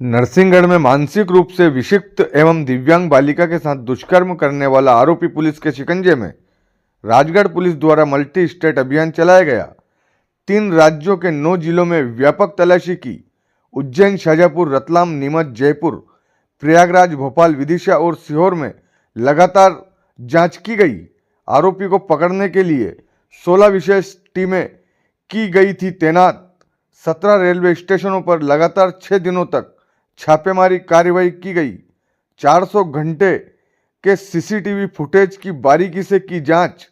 नरसिंहगढ़ में मानसिक रूप से विक्षिप्त एवं दिव्यांग बालिका के साथ दुष्कर्म करने वाला आरोपी पुलिस के शिकंजे में। राजगढ़ पुलिस द्वारा मल्टी स्टेट अभियान चलाया गया। 3 राज्यों के 9 जिलों में व्यापक तलाशी की। उज्जैन, शाजापुर, रतलाम, नीमच, जयपुर, प्रयागराज, भोपाल, विदिशा और सीहोर में लगातार जांच की गई। आरोपी को पकड़ने के लिए 16 विशेष टीमें की गई थी तैनात। 17 रेलवे स्टेशनों पर लगातार 6 दिनों तक छापेमारी कार्रवाई की गई। 400 घंटे के सीसीटीवी फुटेज की बारीकी से की जांच।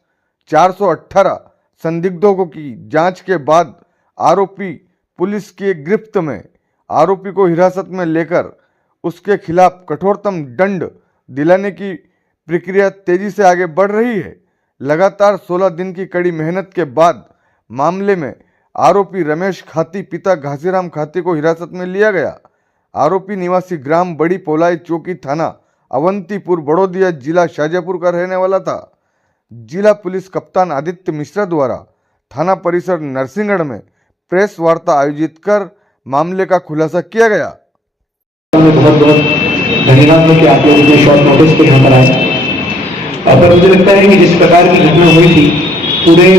418 संदिग्धों को की जांच के बाद आरोपी पुलिस की गिरफ्त में। आरोपी को हिरासत में लेकर उसके खिलाफ कठोरतम दंड दिलाने की प्रक्रिया तेजी से आगे बढ़ रही है। लगातार 16 दिन की कड़ी मेहनत के बाद मामले में आरोपी रमेश खाती पिता घासीराम खाती को हिरासत में लिया गया। आरोपी निवासी ग्राम बड़ी पोलाई चौकी, थाना अवंतीपुर, बड़ौदिया, जिला शाजापुर का रहने वाला था। जिला पुलिस कप्तान आदित्य मिश्रा द्वारा थाना परिसर नरसिंहगढ़ में प्रेस वार्ता आयोजित कर मामले का खुलासा किया गया। बहुत बहुत धन्यवाद है कि आप लोग इतने शॉर्ट नोटिस पे यहाँ पर आए। पर मुझे लगता है कि जिस प्रकार की घटना हुई थी, पूरे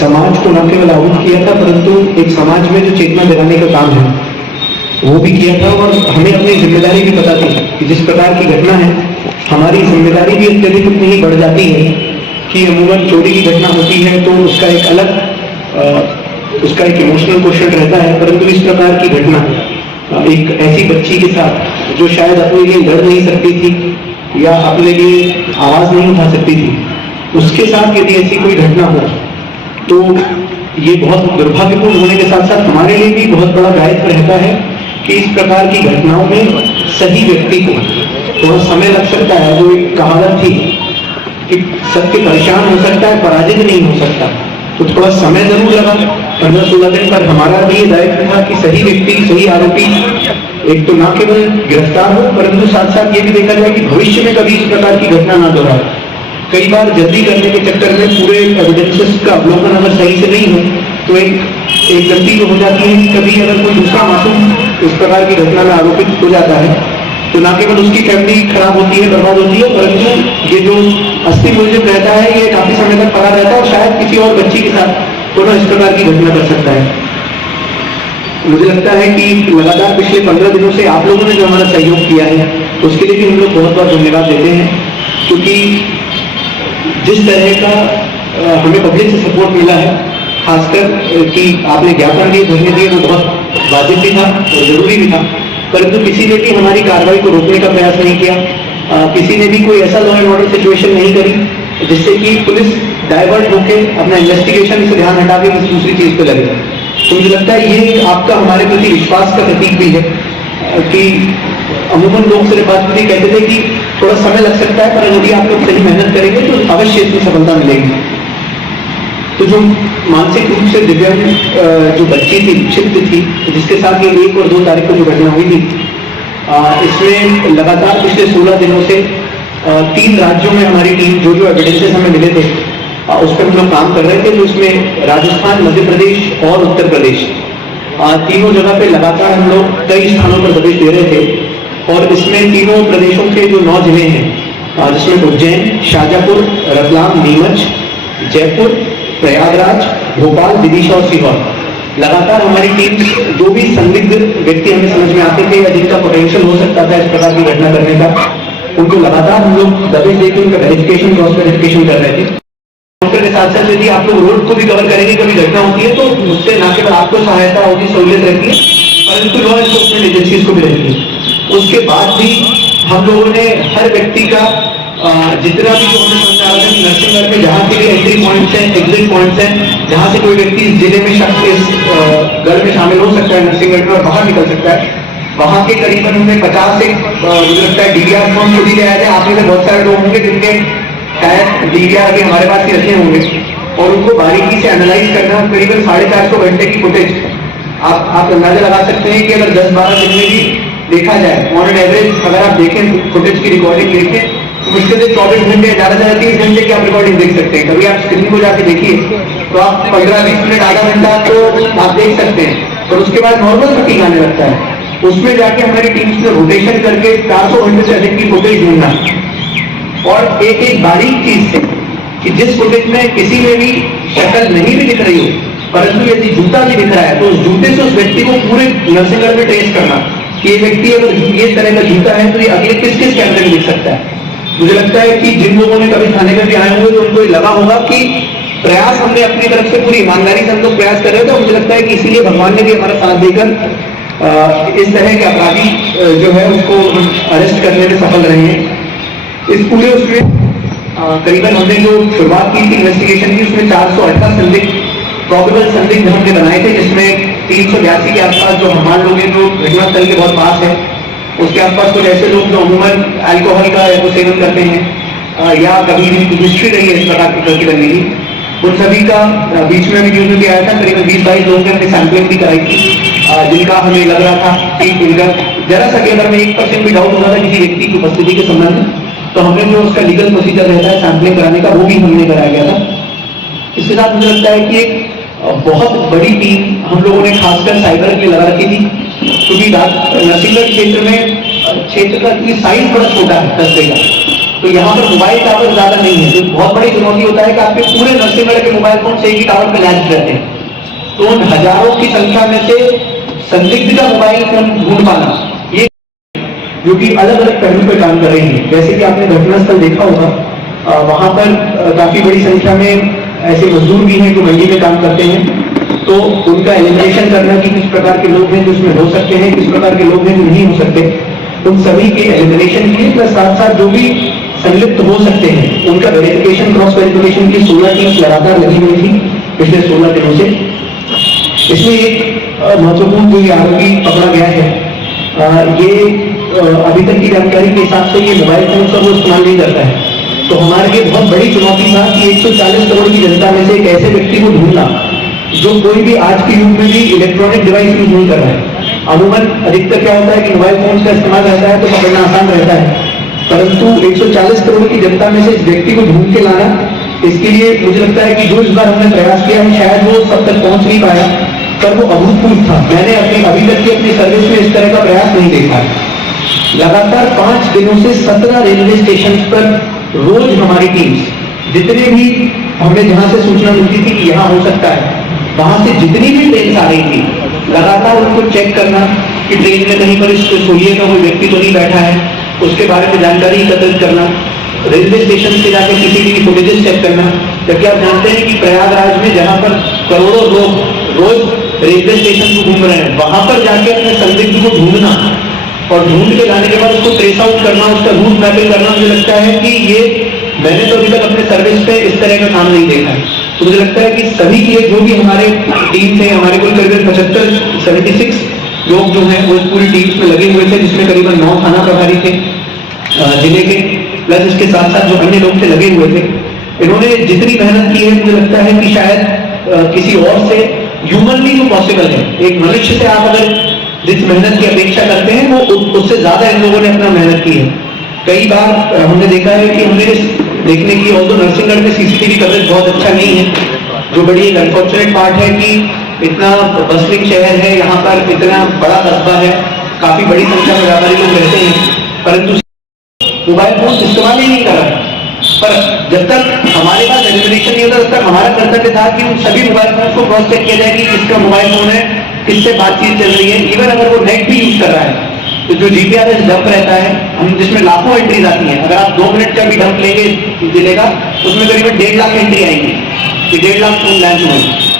समाज को न केवल आहूत किया था, परंतु एक समाज में जो चेतना जगाने का काम है वो भी किया था। और हमें अपनी जिम्मेदारी भी पता थी कि जिस प्रकार की घटना है, हमारी जिम्मेदारी भी अत्यधिक उतनी ही बढ़ जाती है कि अमूमन चोरी की घटना होती है तो उसका एक अलग उसका एक इमोशनल क्वेश्चन रहता है, परंतु इस प्रकार की घटना एक ऐसी बच्ची के साथ जो शायद अपने लिए लड़ नहीं सकती थी या अपने लिए आवाज नहीं उठा सकती थी, उसके साथ यदि ऐसी कोई घटना हो तो ये बहुत दुर्भाग्यपूर्ण होने के साथ साथ हमारे लिए भी बहुत बड़ा दायित्व रहता है कि इस प्रकार की घटनाओं में सही व्यक्ति को थोड़ा समय लग सकता है। जो एक कहावत थी कि सत्य परेशान हो सकता है, पराजित नहीं हो सकता, तो थोड़ा समय जरूर लगा 15-16 दिन, पर हमारा भी ये दायित्व था कि सही व्यक्ति, सही आरोपी एक तो न केवल गिरफ्तार हो, परंतु साथ साथ ये भी देखा जाए कि भविष्य में कभी इस प्रकार की घटना ना दोहराए। कई बार जल्दी करने के चक्कर में पूरे एविडेंसेस का अवलोकन अगर सही से नहीं हो तो एक गलती जो हो जाती है कि कभी अगर कोई दूसरा मासूम इस प्रकार की घटना में आरोपित हो जाता है तो न केवल उसकी फैमिली खराब होती है, बर्बाद होती है, परंतु ये जो अस्थि म्यूजियम रहता है ये काफी समय तक पड़ा रहता है और शायद किसी और बच्ची के साथ पुनः इस प्रकार की घटना कर सकता है। मुझे लगता है कि लगातार पिछले 15 दिनों से आप लोगों ने जो हमारा सहयोग किया है उसके लिए भी हम लोग बहुत बहुत धन्यवाद देते हैं, क्योंकि जिस तरह का हमें पब्लिक से सपोर्ट मिला है, खासकर कि आपने ज्ञापन दिए, भरने दिए, वो बहुत वाजिब भी था और जरूरी भी था, परंतु किसी ने भी हमारी कार्रवाई को रोकने का प्रयास नहीं किया। किसी ने भी कोई ऐसा लॉ एंड ऑर्डर सिचुएशन नहीं करी जिससे कि पुलिस डाइवर्ट होकर अपना इन्वेस्टिगेशन से ध्यान हटा के किसी दूसरी चीज पे लगे। तो मुझे लगता है ये आपका हमारे प्रति विश्वास का प्रतीक भी है कि अमूमन लोग सिर्फ बात में कहते थे कि थोड़ा समय लग सकता है, पर यदि आप लोग सही मेहनत करेंगे तो अवश्य इसमें सफलता मिलेगी। तो जो मानसिक रूप से दिव्यांग जो बच्ची थी, विक्षिप्त थी, जिसके साथ ये 1 और 2 तारीख को जो घटना हुई थी, इसमें लगातार पिछले 16 दिनों से 3 राज्यों में हमारी टीम जो एविडेंसेस हमें मिले थे उस पर हम लोग काम कर रहे थे। तो इसमें राजस्थान, मध्य प्रदेश और उत्तर प्रदेश, तीनों जगह पे लगातार हम लोग कई स्थानों पर दबिश दे रहे थे। और इसमें तीनों प्रदेशों के जो 9 जिले हैं, जिसमें उज्जैन, शाजापुर, रतलाम, नीमच, जयपुर, प्रयागराज, भोपाल, विदिशा और सीहोर, लगातार हमारी टीम जो भी संदिग्ध व्यक्ति हमें समझ में आते थे या जिनका पोटेंशियल हो सकता था इस प्रकार की घटना करने का, उनको लगातार हम लोग दबिश देकर उनका वेरिफिकेशन, क्रॉस वेरिफिकेशन कर रहे थे। डॉक्टर के साथ साथ यदि आप लोग रोड को भी कवर करेंगे, कभी घटना होती है तो उससे न केवल आपको सहायता होगी, सहूलियत रहती है, परंतु लॉ एनफोर्समेंट एजेंसीज को भी रहती है। उसके बाद भी हम लोगों ने हर व्यक्ति का जितना भी जो हमें समझ आ रहा है कि नरसिंहगढ़ में जहाँ के भी एंट्री पॉइंट्स हैं, एग्जिट पॉइंट्स हैं, जहाँ से कोई व्यक्ति इस जिले में शख्स इस गढ़ में शामिल हो सकता है, नरसिंहगढ़ में, और बाहर निकल सकता है, वहाँ के करीबन उनमें 50 से मुझे लगता है DVR फोन खुद ही ले आए थे। आप में से बहुत सारे लोग होंगे जिनके शायद DVR भी हमारे पास ही रखे होंगे, और उनको बारीकी से एनालाइज करना, करीबन 450 घंटे की फुटेज आप अंदाजा लगा सकते हैं कि अगर 10-12 दिन में भी देखा जाए, ऑन एन एवरेज अगर आप देखें फुटेज की रिकॉर्डिंग देखें तो मुश्किल से 24 घंटे, ज्यादा से ज्यादा 30 घंटे की आप रिकॉर्डिंग देख सकते हैं। कभी आप स्क्रीन को जाके देखिए तो आप 15-20 मिनट, आधा घंटा तो आप देख सकते हैं, और उसके बाद नॉर्मल फटीग आने लगता है। उसमें जाके हमारी टीम्स ने रोटेशन करके 400 घंटे से अधिक की फुटेज ढूंढना, और एक एक बारीक चीज से कि जिस फुटेज में किसी में भी शक्ल नहीं भी दिख रही हो, परंतु यदि जूता भी दिख रहा है तो उस जूते से उस व्यक्ति को पूरे नरसिंहगढ़ में ट्रेस करना कि ये व्यक्ति अगर ये तरह का जूता है तो ये अगले किस किस कैमरे में दिख सकता है। मुझे लगता है कि जिन लोगों ने कभी थाने में भी आए होंगे तो उनको लगा होगा कि प्रयास हमने अपनी तरफ से पूरी ईमानदारी से हम लोग प्रयास कर रहे थे, और मुझे लगता है कि इसीलिए भगवान ने भी हमारा साथ देकर इस तरह के अपराधी जो है उसको अरेस्ट करने में सफल रहे हैं। इस पूरे उसमें करीबन हमने जो शुरुआत की थी इन्वेस्टिगेशन की, उसमें 418 संदिग्ध प्रोबेबल संदिग्ध हमने बनाए थे, जिसमें 382 के आसपास जो हमारे लोग हैं जो घटनास्थल के बहुत पास है, उसके आसपास कुछ ऐसे लोग जो अमूमन अल्कोहल का सेवन करते हैं या कभी भी हिस्ट्री रही है इस प्रकार की गलती करने की, उन सभी का बीच में भी न्यूज में भी आया था। करीबन 20-22 लोगों की हमने सैंपलिंग भी कराई थी, जिनका हमें लग रहा था कि इनका जरा सा कि अगर हमें 1% भी डाउट होता था किसी व्यक्ति की उपस्थिति के संबंध में, तो हमने जो उसका लीगल प्रोसीजर रहता है सैंपलिंग कराने का, वो भी हमने कराया गया था। इसके साथ मुझे लगता है कि एक बहुत बड़ी टीम हम लोगों ने खासकर साइबर के लिए लगा रखी थी, क्योंकि नरसिंहगढ़ क्षेत्र का साइज बड़ा छोटा है 10 का, तो यहाँ पर मोबाइल टावर ज्यादा नहीं है, तो बहुत बड़ी चुनौती होता है कि आपके पूरे नरसिंहगढ़ के मोबाइल फोन से एक ही टावर पर लैंड रहते हैं, तो उन हजारों की संख्या में से संदिग्ध का मोबाइल फोन ढूंढ पाना, ये जो कि अलग अलग पहलू पर काम कर रही है। जैसे कि आपने घटनास्थल देखा होगा, वहां पर काफी बड़ी संख्या में ऐसे मजदूर भी हैं जो मंडी में काम करते हैं, तो उनका एलिमिनेशन करना कि किस प्रकार के लोग हैं जो उसमें हो सकते हैं, किस प्रकार के लोग हैं जो नहीं हो सकते, उन सभी के एलिमिनेशन के प्लस साथ साथ जो भी संलिप्त हो सकते हैं उनका वेरिफिकेशन, क्रॉस वेरिफिकेशन की 16 टीम्स लगातार लगी हुई थी पिछले 16 दिनों से। इसमें एक महत्वपूर्ण जो ये आरोपी पकड़ा गया है, ये अभी तक की जानकारी के हिसाब से ये मोबाइल फोन का वो इस्तेमाल नहीं करता है, तो हमारे लिए बहुत बड़ी चुनौती था कि 140 करोड़ की जनता में से एक ऐसे व्यक्ति को ढूंढना जो कोई भी आज के युग में भी इलेक्ट्रॉनिक डिवाइस यूज नहीं कर रहा है। अमूमन अधिकतर क्या होता है कि मोबाइल फोन का इस्तेमाल रहता है तो पकड़ना आसान रहता है, परंतु 140 करोड़ की जनता में से इस व्यक्ति को ढूंढ के लाना, इसके लिए मुझे लगता है कि जो इस बार हमने प्रयास किया है शायद वो सब तक पहुंच नहीं पाया, पर वो अभूतपूर्व था। मैंने अभी तक की अपनी सर्विस में इस तरह का प्रयास नहीं देखा है। लगातार 5 दिनों से 17 रेलवे स्टेशन पर रोज हमारी टीम्स जितने भी हमें जहां से सूचना मिलती थी कि यहाँ हो सकता है, वहां से जितनी भी ट्रेन आ रही थी, लगातार उनको चेक करना कि ट्रेन में कहीं पर इस सोइए का कोई व्यक्ति तो नहीं बैठा है, उसके बारे में जानकारी एकत्रित करना, रेलवे स्टेशन से जाकर सीसीटीवी फुटेजेस चेक करना। जबकि आप जानते हैं कि प्रयागराज में जहां पर करोड़ों लोग रोज रेलवे स्टेशन को घूम रहे हैं, वहां पर जाके अपने संदिग्ध को ढूंढना और ढूंढ के लाने के बाद उसको ट्रेस आउट करना, उसका रूट मैपिंग करना, मुझे लगता है कि ये मैंने तो अभी तक अपने सर्विस पे इस तरह का काम नहीं देखा है। तो मुझे लगता है कि सभी के जो भी हमारे टीम थे, हमारे कुल करीबन 76 लोग जो हैं वो इस पूरी टीम्स में लगे हुए थे, जिसमें करीबन 9 थाना प्रभारी थे जिले के, प्लस इसके साथ साथ जो अन्य लोग थे लगे हुए थे। इन्होंने जितनी मेहनत की है मुझे लगता है कि शायद किसी और से ह्यूमनली जो पॉसिबल है, एक मनुष्य से आप अगर जिस मेहनत की अपेक्षा करते हैं वो उससे ज्यादा इन लोगों ने अपना मेहनत की है। कई बार हमने देखा है कि हमने देखने की, और तो नरसिंहगढ़ में सीसीटीवी कवरेज बहुत अच्छा नहीं है, जो बड़ी एक अनफॉर्चुनेट पार्ट है कि इतना बस्टिंग शहर है, यहाँ पर इतना बड़ा कस्बा है, काफी बड़ी संख्या में व्यापारी लोग रहते हैं, परंतु मोबाइल फोन इस्तेमाल ही नहीं कर रहा है। पर जब तक हमारे पास एलिमिनेशन नहीं होता तब तक हमारा कर्तव्य था कि उन सभी मोबाइल फोन को क्रॉस चेक किया जाए कि किसका मोबाइल फोन है, किससे बातचीत चल रही है। इवन अगर वो नेट भी यूज कर रहा है तो जो जीपीआरएस डंप रहता है, हम जिसमें लाखों एंट्रीज आती हैं, अगर आप 2 मिनट का भी डंप लेंगे जिले का, उसमें करीबन 1.5 लाख एंट्री आएंगी कि 1.5 लाख फोन लैंड हुए,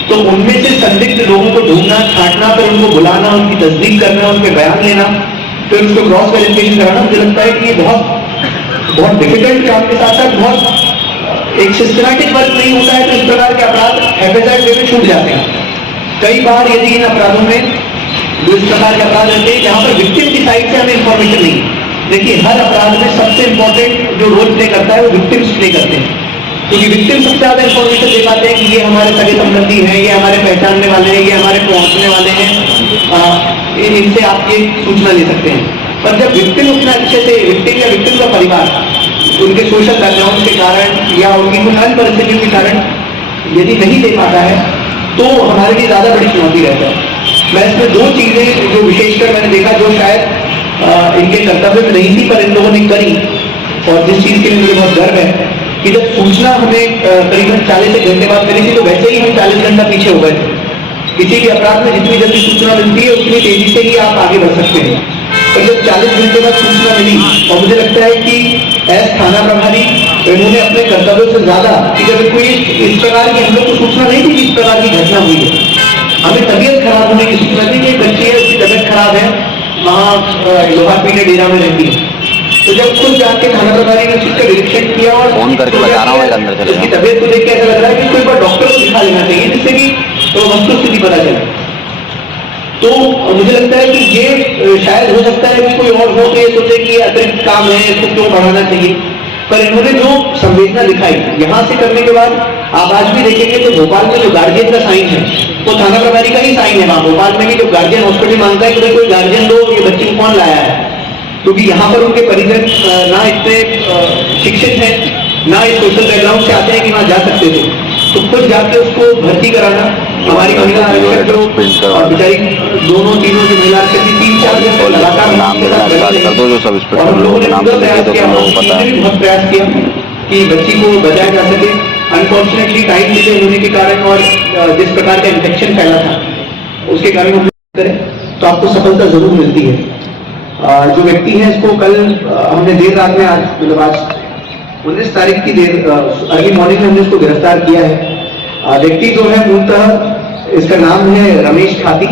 तो उनमें से संदिग्ध लोगों को ढूंढना, छांटना, फिर उनको बुलाना, उनकी तस्दीक करना, उनके बयान लेना, फिर उसको क्रॉस वेरिफिकेशन कराना, मुझे लगता है कि ये बहुत डिफिकल्ट काम के साथ साथ बहुत एक सिस्टमैटिक वर्क नहीं होता है, तो इस प्रकार के अपराध एपिसाइड वे में छूट जाते हैं। कई बार यदि इन अपराधों में जो इस प्रकार के अपराध रहते हैं जहां पर विक्टिम की साइड से हमें इंफॉर्मेशन नहीं, देखिए हर अपराध में सबसे इंपॉर्टेंट जो रोल प्ले करता है वो विक्टिम्स प्ले करते हैं, क्योंकि विक्टिम सबसे ज्यादा इंफॉर्मेशन दे पाते हैं कि ये हमारे सगे संबंधी हैं, ये हमारे पहचानने वाले हैं, ये हमारे पहुंचने वाले हैं, इनसे आप ये सूचना ले सकते हैं। पर जब विक्टिम उतना अच्छे से, विक्टिम या विक्टिम का परिवार उनके सोशल बैकग्राउंड के कारण या उनकी कुछ अन्य परिस्थितियों के कारण यदि नहीं दे पाता है तो हमारे लिए ज्यादा बड़ी चुनौती रहता है। मैं इसमें दो चीजें जो विशेषकर मैंने देखा जो शायद इनके कर्तव्य में नहीं थी पर इन लोगों ने करी, और जिस चीज के लिए मुझे बहुत गर्व है कि जब सूचना हमें करीबन 40 घंटे बाद मिली थी तो वैसे ही हम 40 घंटा पीछे हो गए थे। किसी भी अपराध में जितनी जल्दी सूचना मिलती है उतनी तेजी से ही आप आगे बढ़ सकते हैं, पर जब 40 घंटे बाद सूचना मिली और मुझे लगता है कि एस थाना प्रभारी इन्होंने अपने कर्तव्यों से ज्यादा कि जब कोई इस प्रकार की हम लोग को सूचना नहीं थी कि इस प्रकार की घटना हुई है, हमें तबीयत खराब होने की सूचना थी कि बच्ची है उसकी तबीयत खराब है वहाँ लोहापीटे डेरा में रहती है, तो जब खुद जाके थाना प्रभारी ने उसका निरीक्षण किया और फोन करके बता रहा हूँ अंदर चले उसकी तबीयत को देख के ऐसा लग रहा है कि कोई बार डॉक्टर को दिखा लेना चाहिए जिससे कि तो वस्तुस्थिति पता चले। तो मुझे लगता है कि ये शायद हो सकता है कि कोई और हो तो ये सोचे कि अतिरिक्त काम है इसको क्यों बढ़ाना चाहिए, पर इन्होंने जो संवेदना दिखाई यहाँ से करने के बाद आप आज भी देखेंगे तो भोपाल में जो गार्जियन का साइन है वो थाना प्रभारी का ही साइन है। वहाँ भोपाल में भी जो गार्जियन हॉस्पिटल मांगता है कि भाई कोई गार्जियन दो ये बच्चे को कौन लाया है, क्योंकि यहाँ पर उनके परिजन ना इतने शिक्षित हैं ना इस सोशल बैकग्राउंड से आते हैं कि वहाँ जा सकते थे, तो खुद जाके उसको भर्ती कराना हमारी महिला आरक्षक जो और बेचारी दोनों तीनों जो महिला आरक्षक थी 3-4 दिन से लगातार और हम लोगों ने पूरा प्रयास किया, बहुत प्रयास किया कि बच्ची को बचाया जा सके। अनफॉर्चुनेटली टाइम डिले होने के कारण और जिस प्रकार का इन्फेक्शन फैला था उसके कारण हम करें तो आपको सफलता जरूर मिलती है। जो व्यक्ति है इसको कल हमने देर रात में आज मतलब आज 19 तारीख की देर अर्ली मॉर्निंग में हमने इसको गिरफ्तार किया है। व्यक्ति जो है मूलतः इसका नाम है रमेश खाती,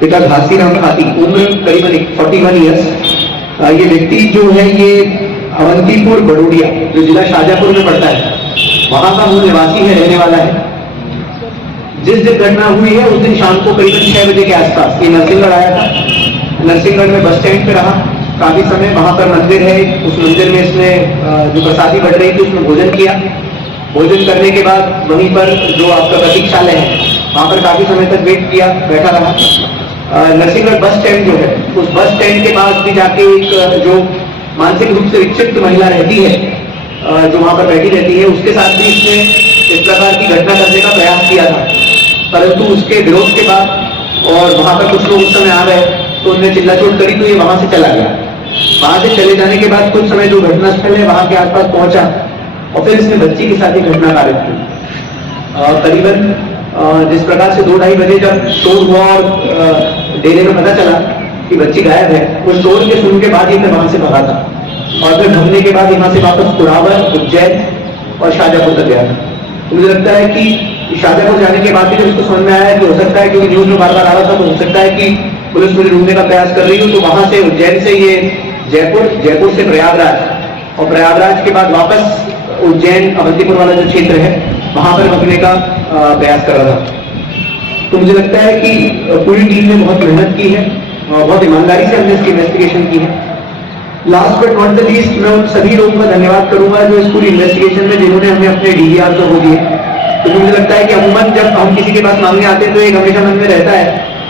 पिता घासीराम खाती, उम्र करीबन 41 ईयर्स। ये व्यक्ति जो है ये अवंतीपुर बड़ोडिया जो जिला शाहजहांपुर में पड़ता है वहां का मूल निवासी है, रहने वाला है। जिस दिन घटना हुई है उस दिन शाम को करीबन 6 बजे के आसपास ये नरसिंहगढ़ आया था। नरसिंहगढ़ में बस स्टैंड पे रहा काफी समय, वहां पर मंदिर है, उस मंदिर में इसने जो प्रसादी बढ़ रही थी उसमें भोजन किया। भोजन करने के बाद वहीं पर जो आपका प्रतीक्षालय है वहां पर काफी समय तक वेट किया, बैठा रहा। नरसिंहगढ़ बस स्टैंड जो है उस बस स्टैंड के पास भी जाके एक जो मानसिक रूप से विक्षिप्त महिला रहती है जो वहां पर बैठी रहती है उसके साथ भी इसने इस प्रकार की घटना करने का प्रयास किया था, परंतु उसके विरोध के बाद और वहां पर कुछ लोग उस समय आ गए तो उन्होंने चिल्लाचोट करी तो ये वहां से चला गया। वहां से चले जाने के बाद कुछ समय जो घटनास्थल है वहां के आसपास पहुंचा और फिर इसने बच्ची के साथ ही घटना कारित की। करीबन जिस प्रकार से 2-2:30 बजे जब शोर हुआ और डेरे में पता चला कि बच्ची गायब है, उस शोर के सुनने के बाद ही मैं वहां से भगा था और फिर भगने के बाद यहाँ से वापस कुरावर, उज्जैन और शाहजहांपुर तक गया था। तो मुझे लगता है कि शाहजहांपुर जाने के बाद भी जब उसको समझ में आया कि हो सकता है क्योंकि न्यूज में बार बार आ रहा था तो हो सकता है कि पुलिस मुझे ढूंढने का प्रयास कर रही हो, तो वहां से उज्जैन से ये जयपुर, जयपुर से प्रयागराज और प्रयागराज के बाद वापस उज्जैन अवंतीपुर वाला जो क्षेत्र है वहां पर भगने का प्रयास कर रहा था। तो मुझे लगता है कि पूरी टीम ने बहुत मेहनत की है, बहुत ईमानदारी से हमने इसकी इन्वेस्टिगेशन की है। Last but not the least मैं उन सभी लोगों का धन्यवाद करूंगा जो इस पूरी इन्वेस्टिगेशन में जिन्होंने हमें अपने DVR जो हो दिए। तो मुझे लगता है कि अमूमन जब हम किसी के पास मांगने आते हैं तो एक हमेशा मन में रहता है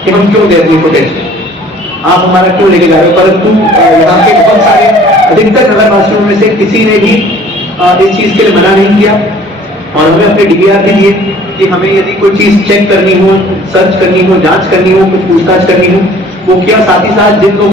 कि हम क्यों दे अपनी फुटेज, आप हमारा क्यों लेके जा रहे हो, परंतु यहाँ के बहुत सारे अधिकतर नगरवासियों में से किसी ने भी इस चीज के लिए मना नहीं किया और हमें अपने DVR भी दिए कि हमें यदि कोई चीज चेक करनी हो, सर्च करनी हो, जांच करनी हो, कुछ पूछताछ करनी हो वो किया। साथ ही साथ जिन लोग